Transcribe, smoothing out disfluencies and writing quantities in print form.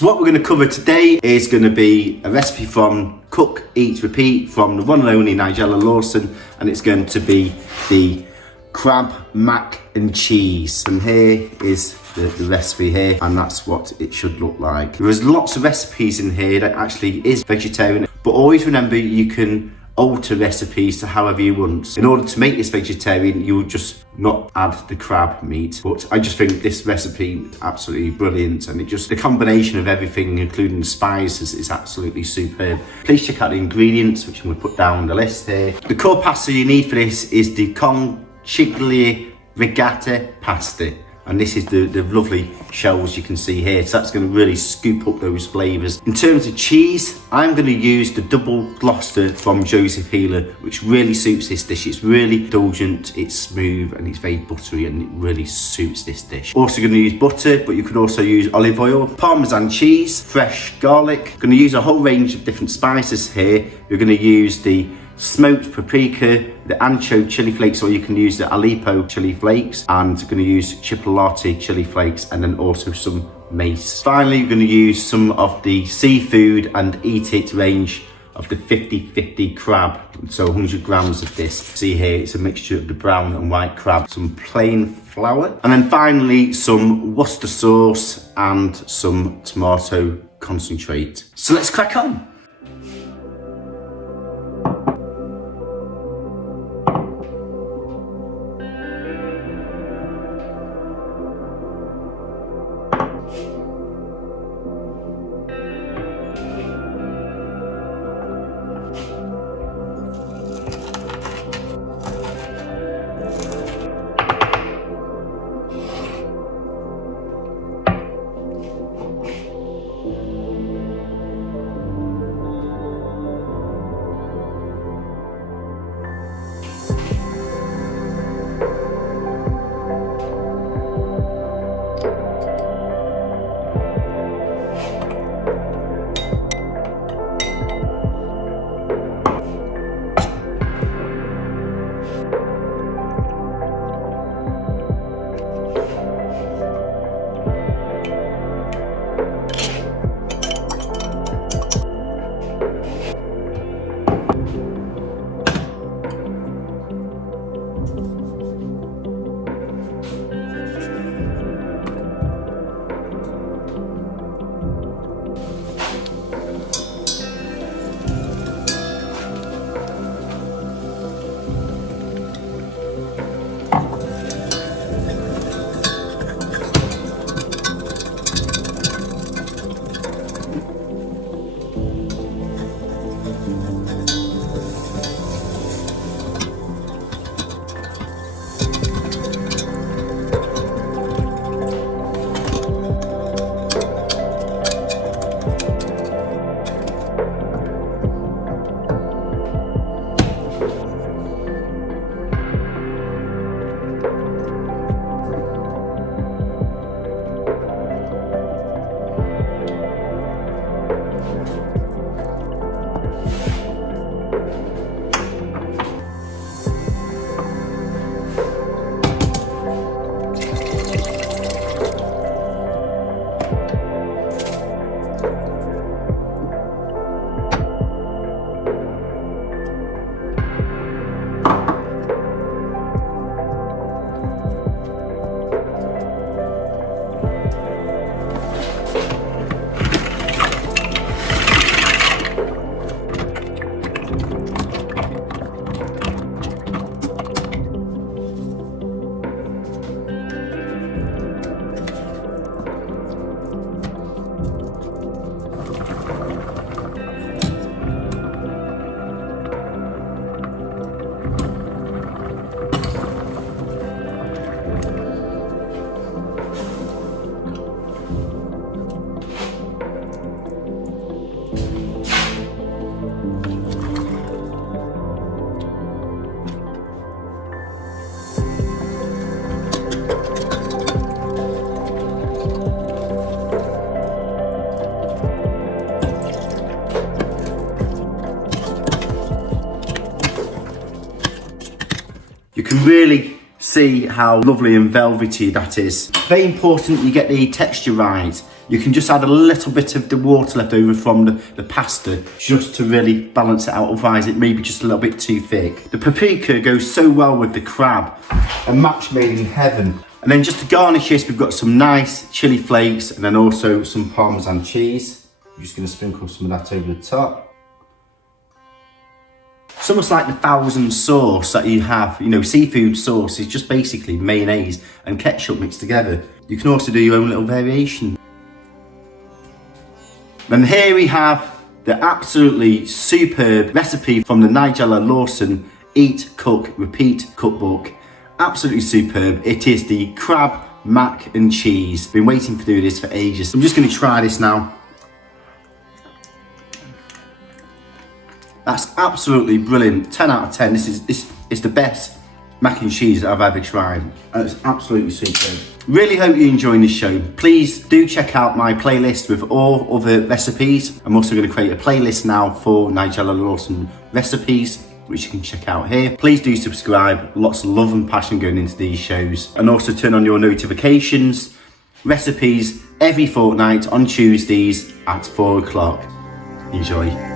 So what we're going to cover today is going to be a recipe from Cook, Eat, Repeat from the one and only Nigella Lawson, and it's going to be the crab mac and cheese. And here is the recipe here, and that's what it should look like. There's lots of recipes in here that actually is vegetarian, but always remember you can alter recipes to however you want. In order to make this vegetarian, you would just not add the crab meat. But I just think this recipe is absolutely brilliant, and the combination of everything, including the spices, is absolutely superb. Please check out the ingredients, which I'm going to put down on the list here. The core pasta you need for this is the conchiglie rigate pasta. And this is the lovely shells you can see here. So that's going to really scoop up those flavours. In terms of cheese, I'm going to use the double Gloucester from Joseph Healer, which really suits this dish. It's really indulgent, it's smooth, and it's very buttery, and it really suits this dish. Also going to use butter, but you could also use olive oil, parmesan cheese, fresh garlic. Going to use a whole range of different spices here. You're going to use the smoked paprika, the ancho chili flakes, or you can use the aleppo chili flakes, and going to use chipotle chili flakes, and then also some mace. Finally, you're going to use some of the seafood and eat it range of the 50-50 crab, so 100 grams of this. See here, it's a mixture of the brown and white crab, some plain flour, and then finally some Worcester sauce and some tomato concentrate. So let's crack on. You can really See how lovely and velvety that is. Very important you get the texture right. You can just add a little bit of the water left over from the pasta just to really balance it out, otherwise it may be just a little bit too thick. The paprika goes so well with the crab, a match made in heaven. And then just to garnish this, we've got some nice chili flakes and then also some parmesan cheese. I'm just going to sprinkle some of that over the top. It's almost like the thousand sauce that you have, you know, seafood sauce is just basically mayonnaise and ketchup mixed together. You can also do your own little variation. And here we have the absolutely superb recipe from the Nigella Lawson Eat, Cook, Repeat cookbook. Absolutely superb. It is the crab, mac and cheese. Been waiting to do this for ages. I'm just going to try this now. That's absolutely brilliant. 10 out of 10. This is the best mac and cheese that I've ever tried. And it's absolutely superb. Really hope you're enjoying this show. Please do check out my playlist with all other recipes. I'm also going to create a playlist now for Nigella Lawson recipes, which you can check out here. Please do subscribe. Lots of love and passion going into these shows. And also turn on your notifications. Recipes every fortnight on Tuesdays at 4 o'clock. Enjoy.